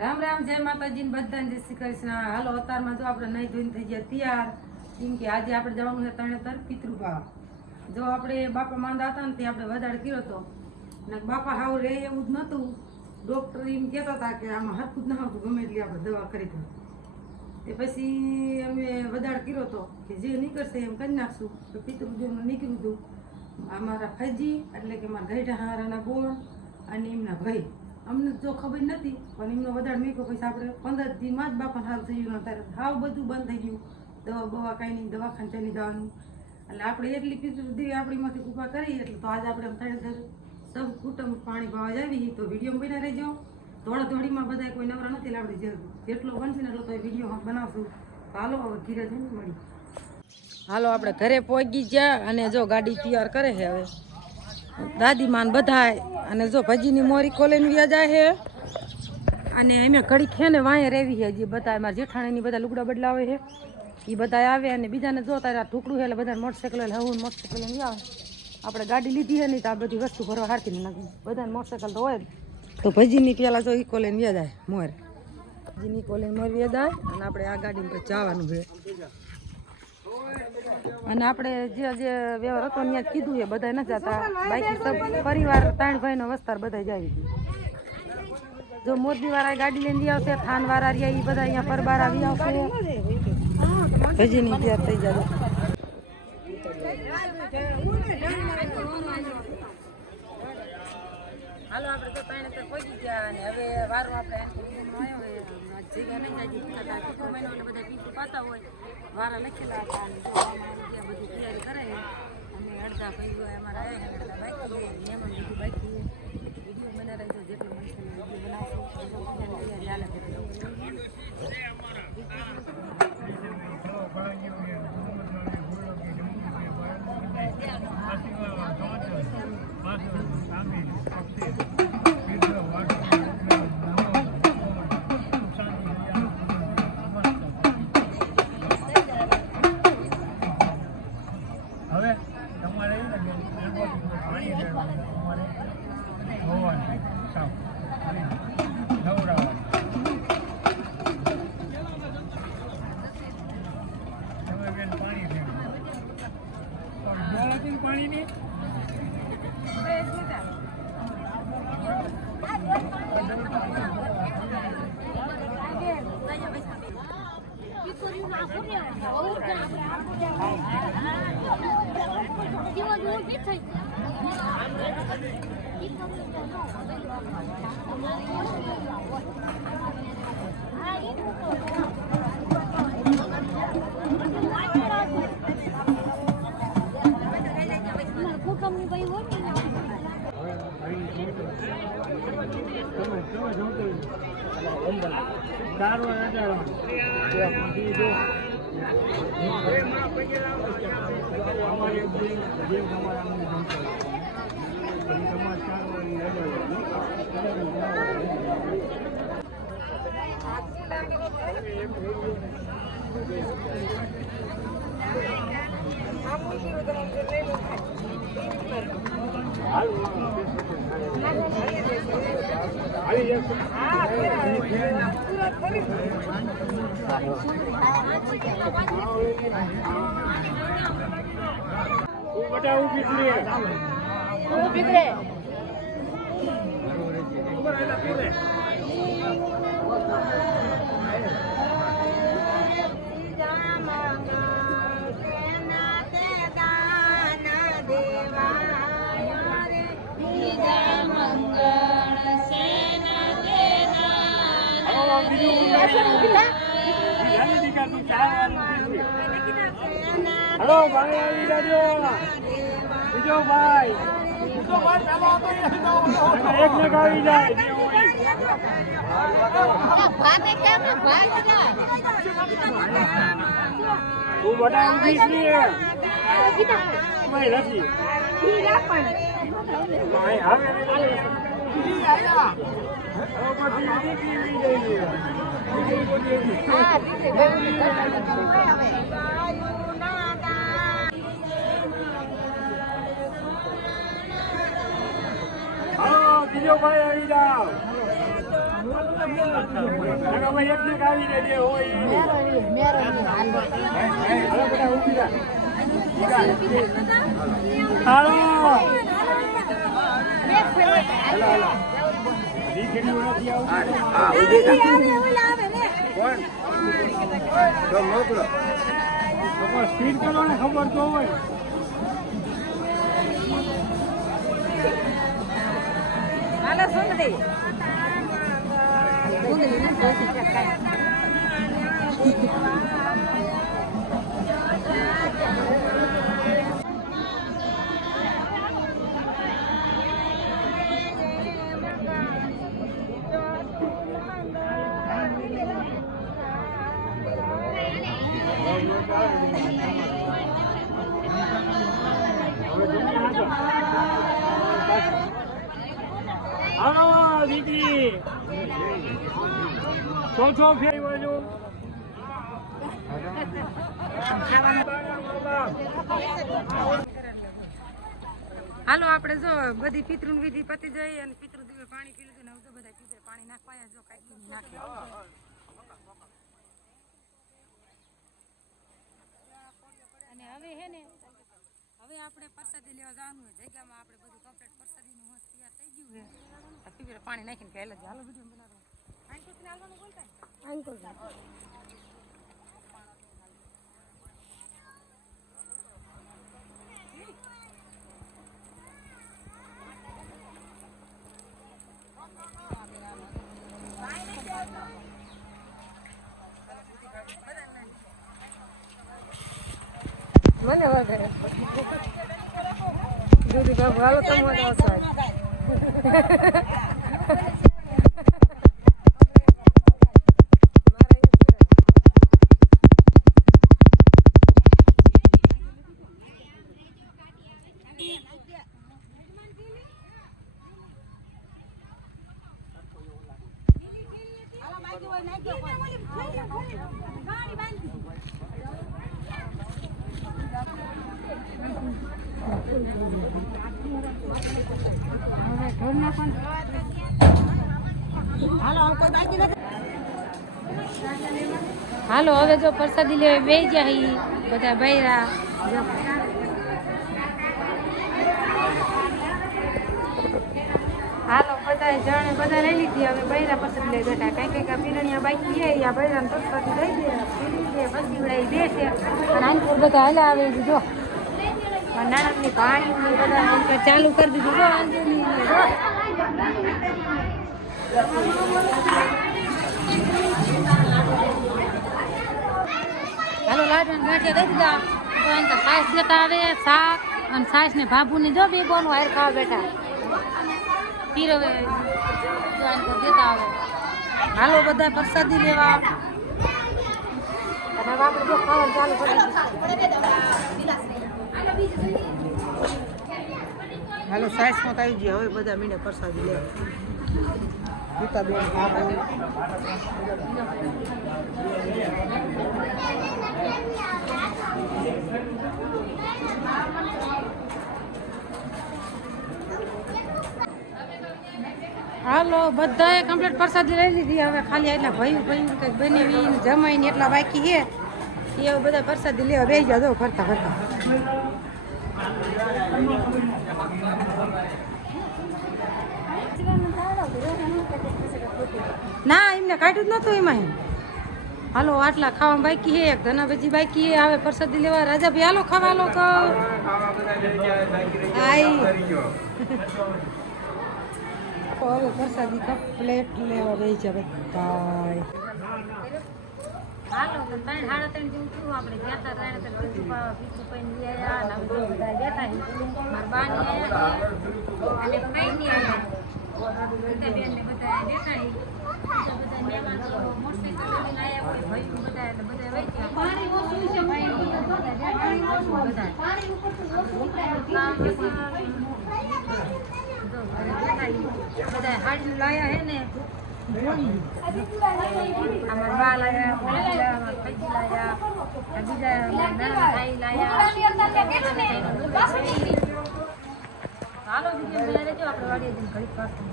રામ રામ, જય માતાજી ને બધાને જય શ્રી કૃષ્ણ. હાલો અતારમાં જો આપણે નહીં ધોઈને થઈ ગયા તૈયાર. કેમ કે આજે આપણે જવાનું છે તરણેતર પિતૃભાવ. જો આપણે બાપા માંદા હતા ને ત્યાં આપણે વધારે કર્યો હતો ને બાપા હાવ રે એવું જ નહોતું. ડૉક્ટર એમ કહેતા હતા કે આમાં હરખું જ ના આવતું, ગમે એટલી આપણે દવા કરી દો. તે પછી અમે વધારે કર્યો હતો કે જે નીકળશે એમ કરી નાખશું. તો પિતૃદેવનું નીકળ્યું હતું. અમારા ફૈજી એટલે કે મારા ગઈઢા હારાના બોન અને એમના ભાઈ. અમને જો ખબર નથી પણ એમનો વધારે મેં કહ્યું પછી આપણે 15 દીમાં જ બાપા સારું થઈ ગયું. ત્યારે હાવ બધું બંધ થઈ ગયું, દવા બવા કાંઈ નહીં, દવાખાને ચાલી જવાનું. એટલે આપણે એટલી પિતૃદેવી આપણીમાંથી કૃપા કરી એટલે તો આજે આપણે તરણેતર સૌ કુટુંબ પાણી ભાવા જ આવી. તો વિડીયો બના રહેજો. દોડાદોડીમાં બધા કોઈ નવરા નથી એટલે આપણે જેટલો બનશે ને એટલો તો વિડીયો બનાવશું. તો હાલો હવે ઘીરે જઈને મળી. હાલો આપણે ઘરે પહોંચી ગયા અને જો ગાડી તૈયાર કરે છે હવે દાદીમાન બધા. અને જો ભજીની મોરી ખોલીને વ્યા જાય છે અને એમે ઘડી ખેને વાંહે રેવી છે. જે બધા અમારા જેઠાણીની બધા લુગડા બદલાવે છે એ બધા આવે અને બીજાને જો તારે આ ઠુકડું છે એટલે બધા મોટરસાઇકલ હવું મોટરસાઇકલ લઈને આવે. આપણે ગાડી લીધી છે નહીં તો આ બધી વસ્તુ ભરવા હારતી ને નાખી. બધાને મોટરસાઇકલ તો હોય જ. તો ભજીની પેલા જો ઈકો લઈને વ્યા જાય મોર. ભજીની ઈકો લઈને મોર વ્યા જાય અને આપણે આ ગાડીમાં પછી જવાનું છે. અને આપણે જે વ્યવહાર હતો ત્યાં કીધું એ બધા ન જતા, બાકી સબ પરિવાર 3 ભાઈનો વસ્તાર બધા જાય. જો મોરબી વાળા ગાડી લઈને આવશે, થાન વાળા રહ્યા એ બધા અહીંયા પરબાર આવી આવશે. ભજીની તૈયાર થઈ જાય. હાલો આપણે તો તરણેતર પહોંચી ગયા અને હવે વારો આપણે આવ્યો હોય જગ્યા નહીં જાય. પિતૃ મહિનો એટલે બધા પિતૃ પાતા હોય વારા લખેલા હતા અને જો બધી તૈયારી કરે અને અડધા ભાઈઓ અમારા આવ્યા છે, અડધા બાકી છે, મહેમાન બધું બાકી છે. વિડીયો બનાવી રહેજો, જેટલો બનશે વિડીયો બનાવશું. તૈયારી હાલે હેલો ભાઈ આવી જાજો. બીજો ભાઈ એક ને આવી જાય. તું બધા ઉભી છીએ ભાઈ નથી ભાઈ બીજો ભાઈ આવી જાઓ. ભાઈ એટલે જ આવીને જે હોય હાલો બધા ઊભી રહો. હાલો દીકરીઓ નથી આવતી. સ્પીડ કરો ને ખબર તો હોય. હાલો સુંદરી હાલો દીકરી છો ફેરી બાજુ હાલો આપણે જો બધી પિતૃની વિધિ પતી જઈ અને પિતૃ દેવે પાણી પી લીધું ને હવે તો બધા પિતૃ પાણી નાખવા જો કાંઈ નાખે અને હવે હે ને હવે આપણે પ્રસાદી લેવા જવાનું હોય જગ્યામાં આપણે બધું કમ્પ્લીટ પ્રસાદીનું મસ્ત તૈયાર થઈ ગયું છે પીપરે પાણી નાખીને પહેલા જ હાલો વિડીયો બનાવો આંકોથી હાલવાનું બોલતા આંકો મને વગર દૂધી બાબુ હાલો તમે મજા આવશો હાલો હવે જો પ્રસાદી લેવા બે જાય બધા બૈરા હાલો બધા જણે બધા લઈ લીધી હવે બૈરા પ્રસાદી લઈ બેઠા કઈ કઈ પીરણિયા બાકી છે આ બૈરાને પ્રસાદી લઈ દે પીરી દે પછી વડાઈ દેશે અને આનપુર બધા હાલા આવે જો નાણાંની પાણીની બધા ચાલુ કરી દીધું જો અંજની હાલો લાડવા ગાંઠિયા દઈ દીધા તો એને સાસ દેતા આવે શાક અને સાસ ને ભાભુની જો બે બોનું હાર ખાવા બેઠા પીરવે જો એને દેતા આવે હાલો બધા પ્રસાદી લેવા અને હવે આપણે જો ખાવાનું ચાલુ કરી હાલો સાસમાં તો આવી ગયા હવે બધા મીને પ્રસાદી લેવા પિતા બેન હાલો બધાએ કમ્પ્લીટ પ્રસાદી લઈ લીધી હવે ખાલી એટલા ભયું કંઈક બનાવીને જમાઈને એટલા બાકી છે એ બધા પ્રસાદી લેવા બેસી ગયા જો ફરતા ફરતા ના એમને કાઢ્યું જ નતું એમાં હાલો આટલા ખાવા બાકી છે એક ધના ભજી બાકી છે હવે પ્રસાદી લેવા રાજા ભાઈ હાલો ખાવા હાલો કહો હવે પ્રસાદી કમ્પ્લેટ લેવા બે છે બધા હાલો તો 3:30 જેવું થયું આપણે ગયા હતા 3:30 પીછું પૈને લઈ આવ્યા અને હવે બધા બેઠા મારા બાની આવ્યા અને કઈ નહીં આવ્યા બધા બેન ને બધા બેઠા બધા મહેમાન મોટરસાઇકલ લઈને આવ્યા હોય ભાઈ બધા એટલે બધા વહી ગયા પાણી ઓછું છે ભાઈ પાણી ઓછું બધા બધા હાડી લાયા હે ને અમારા બા લાયા અમારા પૈકી લાયા બીજા નાના ભાઈ લાયા હાલો બીજા આપણે વાડીએ જઈને ઘડી પાછું